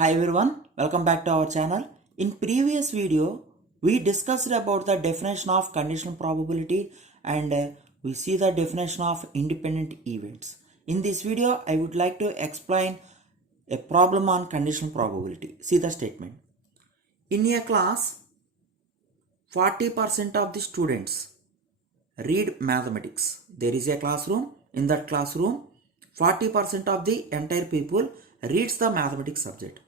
Hi everyone, welcome back to our channel. In previous video, we discussed about the definition of conditional probability and we see the definition of independent events. In this video, I would like to explain a problem on conditional probability. See the statement. In a class, 40% of the students read mathematics. There is a classroom. In that classroom, 40% of the entire people reads the mathematics subject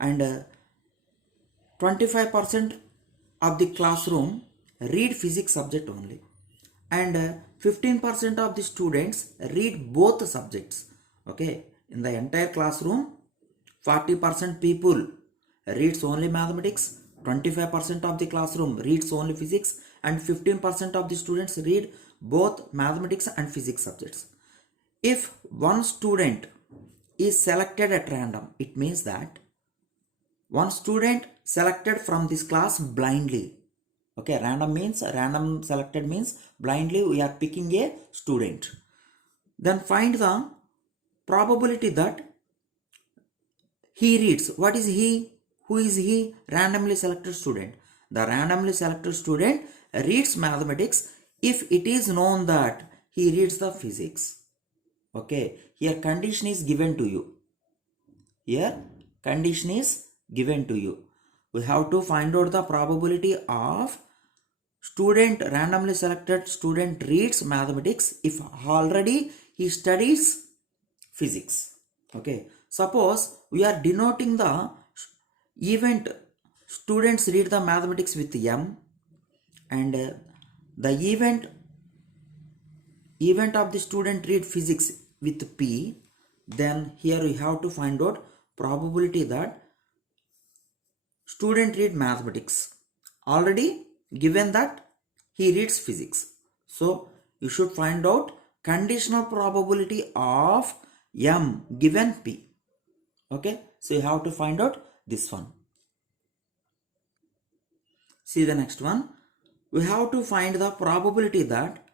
and 25% of the classroom read physics subject only and 15% of the students read both subjects. Okay, in the entire classroom 40% people reads only mathematics, 25% of the classroom reads only physics and 15% of the students read both mathematics and physics subjects. If one student is selected at random, it means that one student selected from this class blindly. Okay, random selected means blindly we are picking a student. Then find the probability that he reads. What is he? Who is he? Randomly selected student. The randomly selected student reads mathematics if it is known that he reads the physics. Okay, here condition is given to you. Here condition is given to you. We have to find out the probability of randomly selected student reads mathematics if already he studies physics. Okay, suppose we are denoting the event students read the mathematics with M and the event of the student read physics with P. Then here we have to find out probability that student read mathematics. Already given that he reads physics. So you should find out conditional probability of M given P. Okay, so you have to find out this one. See the next one. We have to find the probability that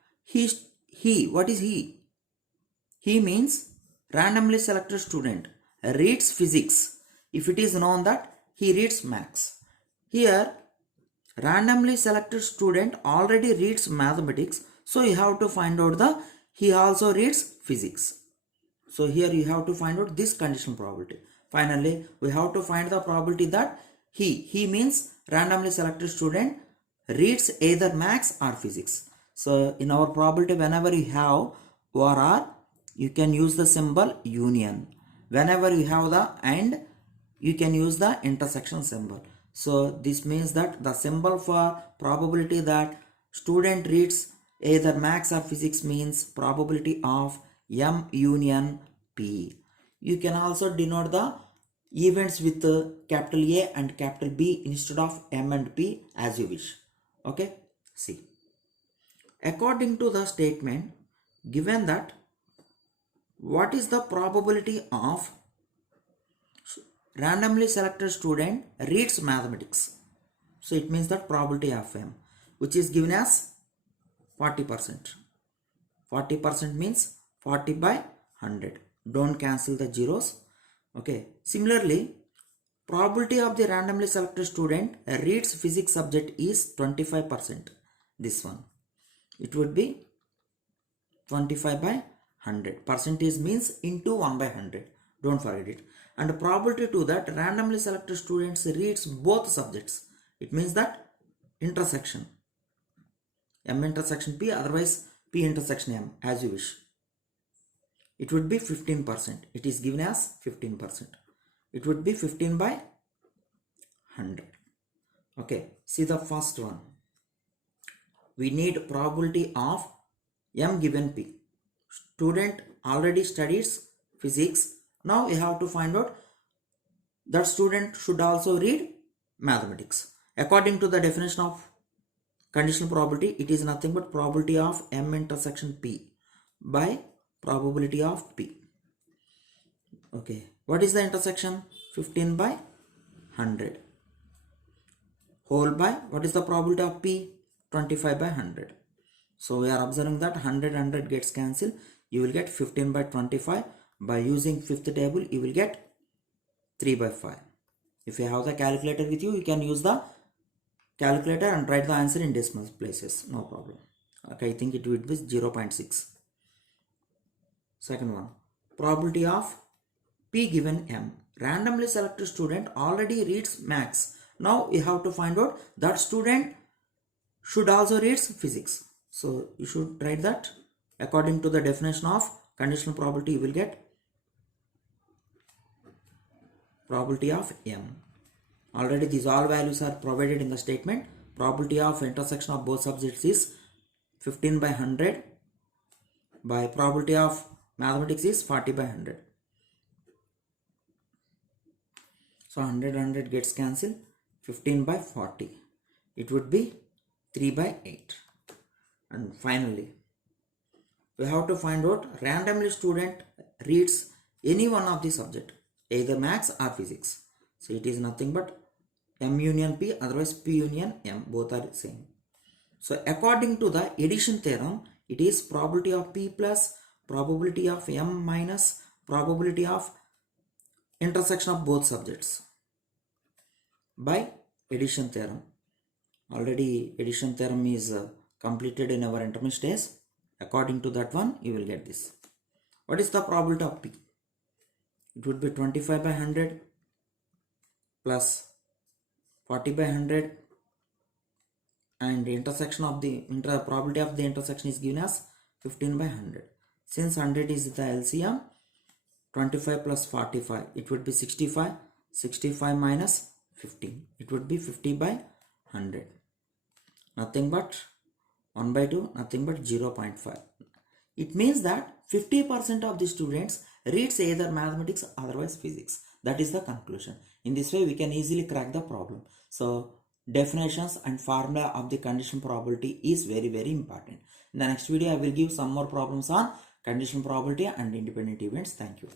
what is he? He means randomly selected student reads physics if it is known that he reads maths. Here randomly selected student already reads mathematics, so you have to find out he also reads physics. So here you have to find out this conditional probability. Finally, we have to find the probability that he means randomly selected student reads either maths or physics. So in our probability, whenever you have or, you can use the symbol union. Whenever you have the and, you can use the intersection symbol. So this means that the symbol for probability that student reads either maths or physics means probability of M union P. You can also denote the events with capital A and capital B instead of M and P as you wish. Okay, see. According to the statement given that what is the probability of randomly selected student reads mathematics. So it means that probability of M, which is given as 40%. 40% means 40 by 100. Don't cancel the zeros. Okay. Similarly, probability of the randomly selected student reads physics subject is 25%. This one. It would be 25 by 100. Percentage means into 1 by 100. Don't forget it. And probability to that randomly selected students reads both subjects. It means that intersection. M intersection P, otherwise P intersection M, as you wish. It would be 15%. It is given as 15%. It would be 15 by 100. Okay, see the first one. We need probability of M given P. Student already studies physics. Now we have to find out that student should also read mathematics. According to the definition of conditional probability, it is nothing but probability of M intersection P by probability of P. Okay, what is the intersection? 15 by 100 whole by what is the probability of P? 25 by 100. So we are observing that 100 gets cancelled. You will get 15 by 25. By using fifth table, you will get 3 by 5. If you have the calculator with you, you can use the calculator and write the answer in decimal places, no problem. Okay, I think it would be 0.6. Second one, probability of P given M. Randomly selected student already reads maths. Now you have to find out that student should also read physics. So you should write that according to the definition of conditional probability. You will get probability of M. Already these all values are provided in the statement. Probability of intersection of both subjects is 15 by 100 by probability of mathematics is 40 by 100. So 100 gets cancelled. 15 by 40. It would be 3 by 8. And finally, we have to find out randomly student reads any one of the subject, either maths or physics. So it is nothing but M union P, otherwise P union M, both are same. So according to the addition theorem, it is probability of P plus probability of M minus probability of intersection of both subjects by addition theorem. Already addition theorem is completed in our intermediate stage. According to that one, you will get this. What is the probability of P? It would be 25 by 100 plus 40 by 100, and the intersection of the probability of the intersection is given as 15 by 100. Since 100 is the LCM, 25 plus 45, it would be 65. 65 minus 15, it would be 50 by 100. Nothing but 1 by 2, nothing but 0.5. It means that 50% of the students reads either mathematics or otherwise physics. That is the conclusion. In this way, we can easily crack the problem. So definitions and formula of the conditional probability is very, very important. In the next video, I will give some more problems on conditional probability and independent events. Thank you.